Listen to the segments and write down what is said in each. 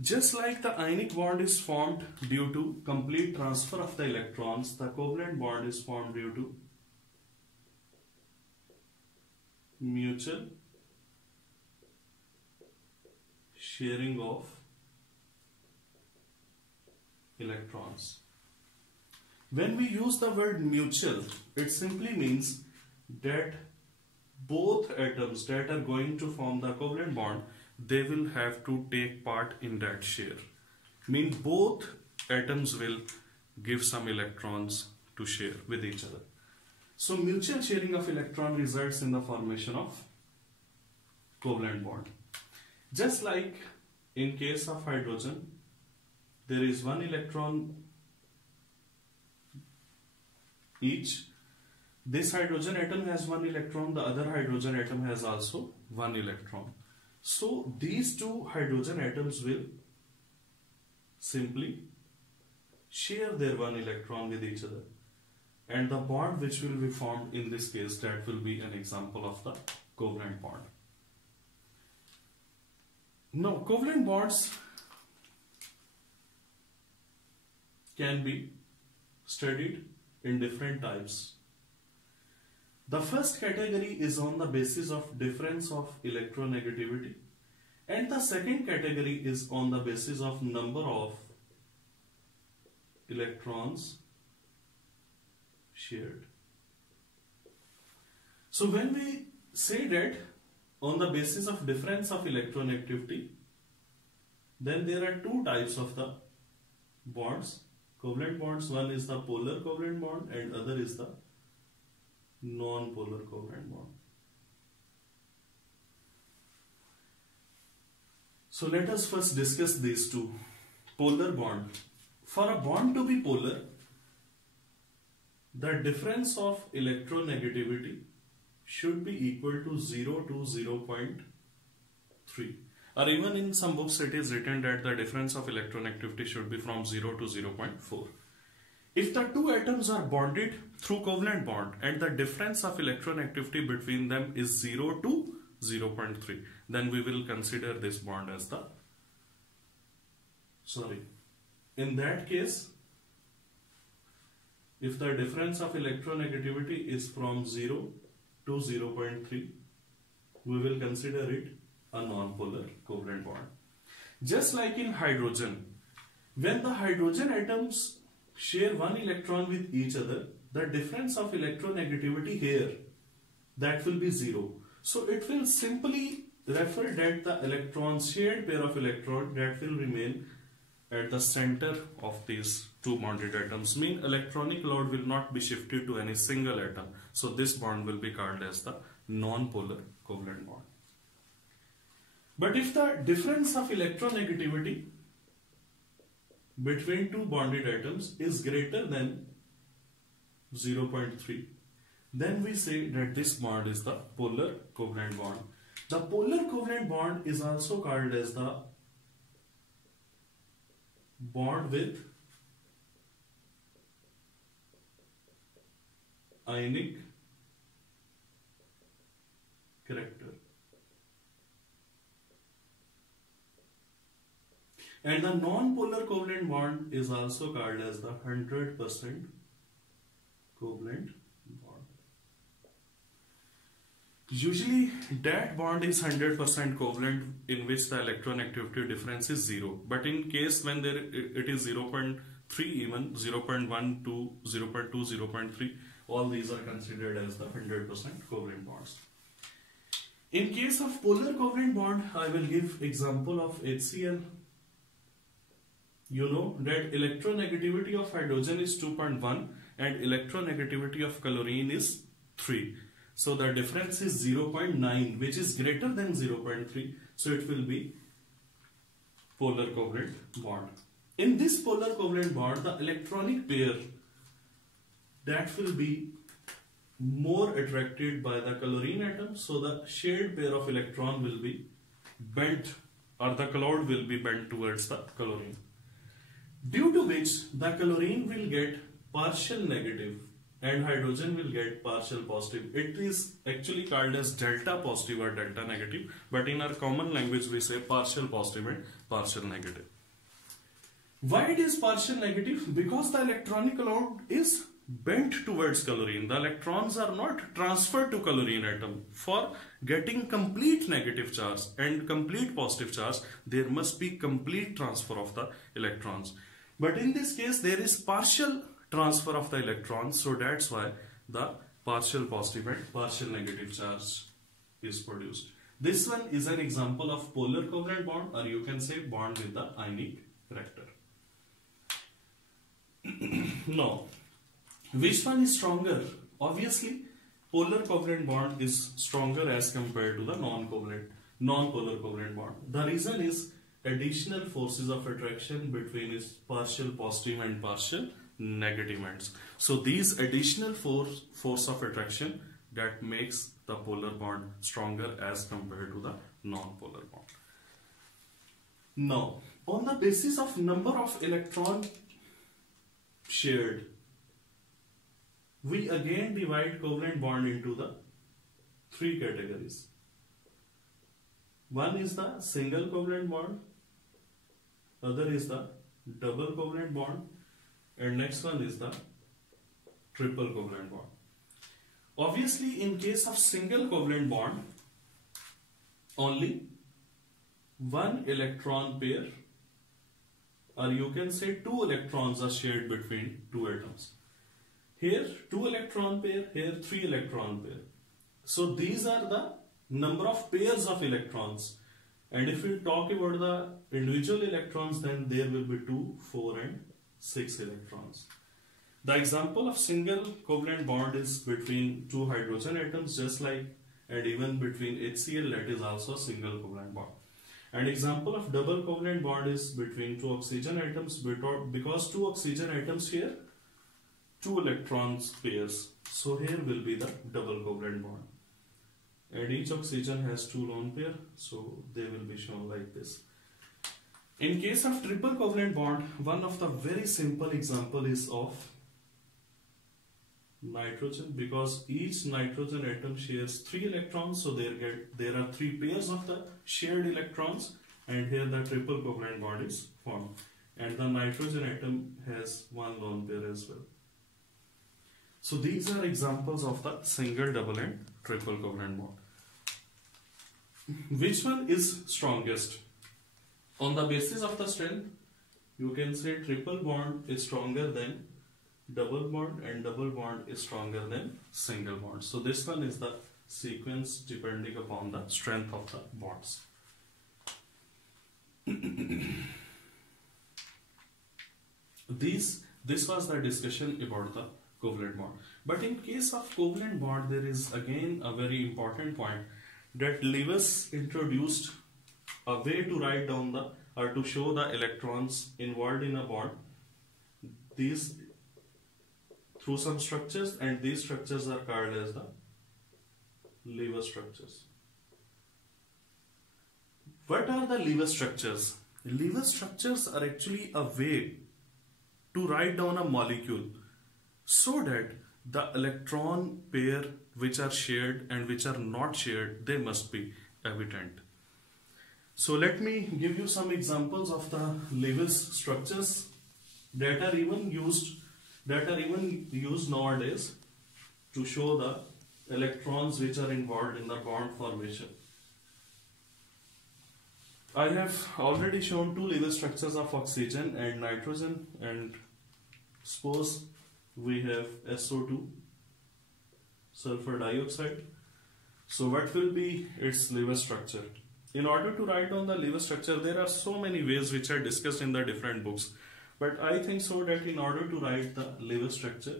Just like the ionic bond is formed due to complete transfer of the electrons, the covalent bond is formed due to mutual sharing of electrons. When we use the word mutual, it simply means that both atoms that are going to form the covalent bond, they will have to take part in that share. Mean both atoms will give some electrons to share with each other. So mutual sharing of electron results in the formation of covalent bond. Just like in case of hydrogen, there is one electron each. This hydrogen atom has one electron, the other hydrogen atom has also one electron. So these two hydrogen atoms will simply share their one electron with each other. And the bond which will be formed in this case, that will be an example of the covalent bond. Now, covalent bonds can be studied in different types. The first category is on the basis of difference of electronegativity, and the second category is on the basis of number of electrons shared. So when we say that on the basis of difference of electronegativity, then there are two types of the bonds, covalent bonds. One is the polar covalent bond and other is the non-polar covalent bond. So let us first discuss these two. Polar bond. For a bond to be polar, the difference of electronegativity should be equal to 0 to 0.3. Or even in some books it is written that the difference of electronegativity should be from 0 to 0.4. If the two atoms are bonded through covalent bond and the difference of electronegativity between them is 0 to 0.3, then we will consider this bond as the, in that case, if the difference of electronegativity is from 0 to 0.3, we will consider it a non-polar covalent bond. Just like in hydrogen, when the hydrogen atoms share one electron with each other, the difference of electronegativity here, that will be 0. So it will simply refer that the electrons, shared pair of electrons, that will remain at the center of these two bonded atoms. Mean electronic load will not be shifted to any single atom. So this bond will be called as the non-polar covalent bond. But if the difference of electronegativity between two bonded atoms is greater than 0.3, then we say that this bond is the polar covalent bond. The polar covalent bond is also called as the bond with ionic character. And the non-polar covalent bond is also called as the 100% covalent bond. Usually that bond is 100% covalent, in which the electronegativity difference is 0. But in case when it is 0.3, even 0.1 to 0.2, 0.3, all these are considered as the 100% covalent bonds. In case of polar covalent bond, I will give example of HCl. You know that electronegativity of hydrogen is 2.1 and electronegativity of chlorine is 3. So the difference is 0.9, which is greater than 0.3. So it will be polar covalent bond. In this polar covalent bond, the electronic pair that will be more attracted by the chlorine atom. So the shared pair of electron will be bent, or the cloud will be bent towards the chlorine, due to which the chlorine will get partial negative and hydrogen will get partial positive. It is actually called as delta positive or delta negative, but in our common language we say partial positive and partial negative. Why it is partial negative? Because the electronic load is bent towards chlorine. The electrons are not transferred to chlorine atom. For getting complete negative charge and complete positive charge, there must be complete transfer of the electrons. But in this case, there is partial transfer of the electrons, so that's why the partial positive and partial negative charge is produced. This one is an example of polar covalent bond, or you can say bond with the ionic character. Now, which one is stronger? Obviously, polar covalent bond is stronger as compared to the non-polar covalent bond. The reason is additional forces of attraction between its partial positive and partial negative ends. So these additional force of attraction that makes the polar bond stronger as compared to the non-polar bond. Now, on the basis of number of electron shared, we again divide covalent bond into the three categories. One is the single covalent bond, other is the double covalent bond, and next one is the triple covalent bond. Obviously, in case of single covalent bond, only one electron pair, or you can say two electrons are shared between two atoms. Here 2 electron pair, here 3 electron pair. So these are the number of pairs of electrons. And if we talk about the individual electrons, then there will be 2, 4 and 6 electrons. The example of single covalent bond is between two hydrogen atoms, just like, and even between HCl, that is also a single covalent bond. And example of double covalent bond is between two oxygen atoms, because two oxygen atoms share 2 electrons pairs. So here will be the double covalent bond. And each oxygen has 2 lone pair, so they will be shown like this. In case of triple covalent bond, one of the very simple example is of nitrogen, because each nitrogen atom shares 3 electrons, so there are 3 pairs of the shared electrons, and here the triple covalent bond is formed. And the nitrogen atom has 1 lone pair as well. So these are examples of the single, double and triple covalent bond. Which one is strongest? On the basis of the strength, you can say triple bond is stronger than double bond and double bond is stronger than single bond. So this one is the sequence depending upon the strength of the bonds. This was the discussion about the covalent bond. But in case of covalent bond, there is again a very important point that Lewis introduced a way to write down the, or to show the electrons involved in a bond, these through some structures, and these structures are called as the Lewis structures. What are the Lewis structures? Lewis structures are actually a way to write down a molecule so that the electron pair which are shared and which are not shared, they must be evident. So let me give you some examples of the Lewis structures that are even used nowadays to show the electrons which are involved in the bond formation. I have already shown 2 Lewis structures of oxygen and nitrogen, and suppose we have SO2, sulfur dioxide. So what will be its Lewis structure? In order to write down the Lewis structure, there are so many ways which are discussed in the different books. But I think so that in order to write the Lewis structure,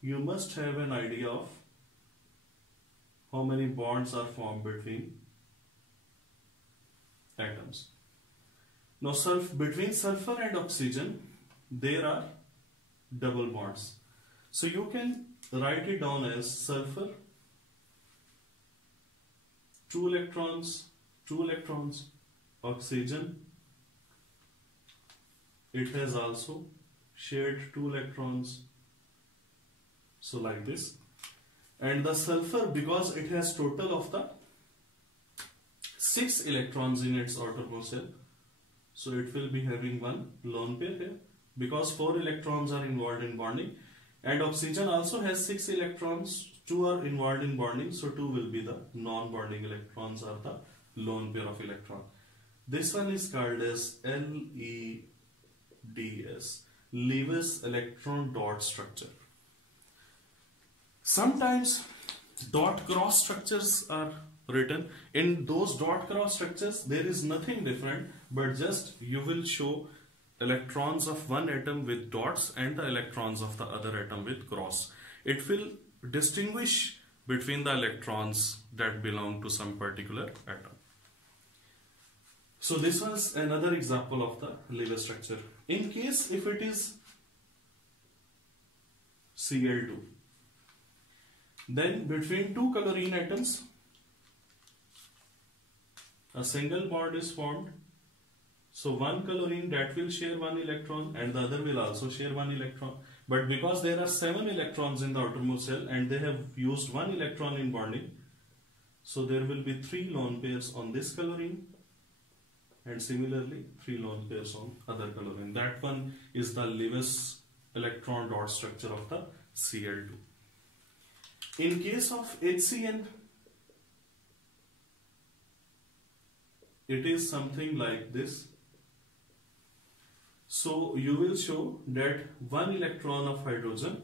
you must have an idea of how many bonds are formed between atoms. Now between sulfur and oxygen, there are double bonds. So you can write it down as sulfur, 2 electrons, oxygen, it has also shared 2 electrons, So like this. And the sulfur, because it has total of the 6 electrons in its outermost shell, so it will be having one lone pair here, because 4 electrons are involved in bonding, and oxygen also has 6 electrons, 2 are involved in bonding, so 2 will be the non-bonding electrons or the lone pair of electron. This one is called as LEDS, Lewis electron dot structure. Sometimes dot cross structures are written. In those dot cross structures there is nothing different, but just you will show electrons of one atom with dots and the electrons of the other atom with cross. It will distinguish between the electrons that belong to some particular atom. So this was another example of the Lewis structure. In case if it is Cl2, then between two chlorine atoms a single bond is formed. So one chlorine that will share one electron and the other will also share one electron. But because there are 7 electrons in the outermost shell and they have used one electron in bonding, so there will be 3 lone pairs on this chlorine and similarly 3 lone pairs on other chlorine. That one is the Lewis electron dot structure of the Cl2. In case of HCN, it is something like this. So you will show that one electron of hydrogen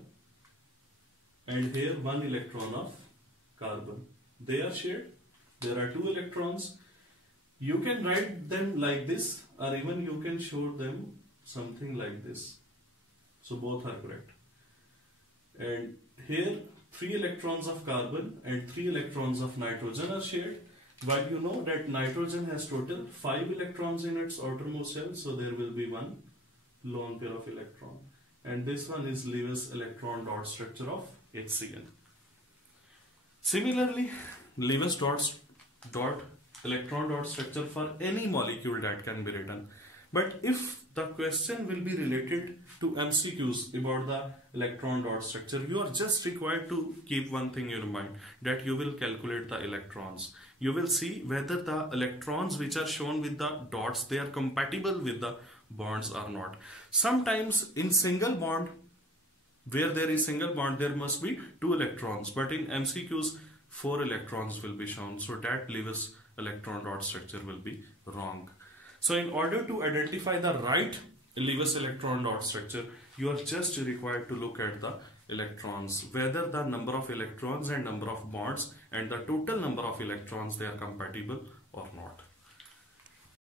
and here one electron of carbon. They are shared. There are 2 electrons. You can write them like this, or even you can show them something like this. So both are correct. And here 3 electrons of carbon and 3 electrons of nitrogen are shared. While you know that nitrogen has total 5 electrons in its outermost shell, so there will be one lone pair of electron. And this one is Lewis electron dot structure of HCN. Similarly, Lewis dot electron dot structure for any molecule that can be written. But if the question will be related to MCQs about the electron dot structure, you are just required to keep one thing in your mind, that you will calculate the electrons. You will see whether the electrons which are shown with the dots, they are compatible with the bonds or not. Sometimes in single bond, where there is single bond, there must be 2 electrons, but in MCQs 4 electrons will be shown, so that Lewis electron dot structure will be wrong. So in order to identify the right Lewis electron dot structure, you are just required to look at the electrons, whether the number of electrons and number of bonds and the total number of electrons, they are compatible or not.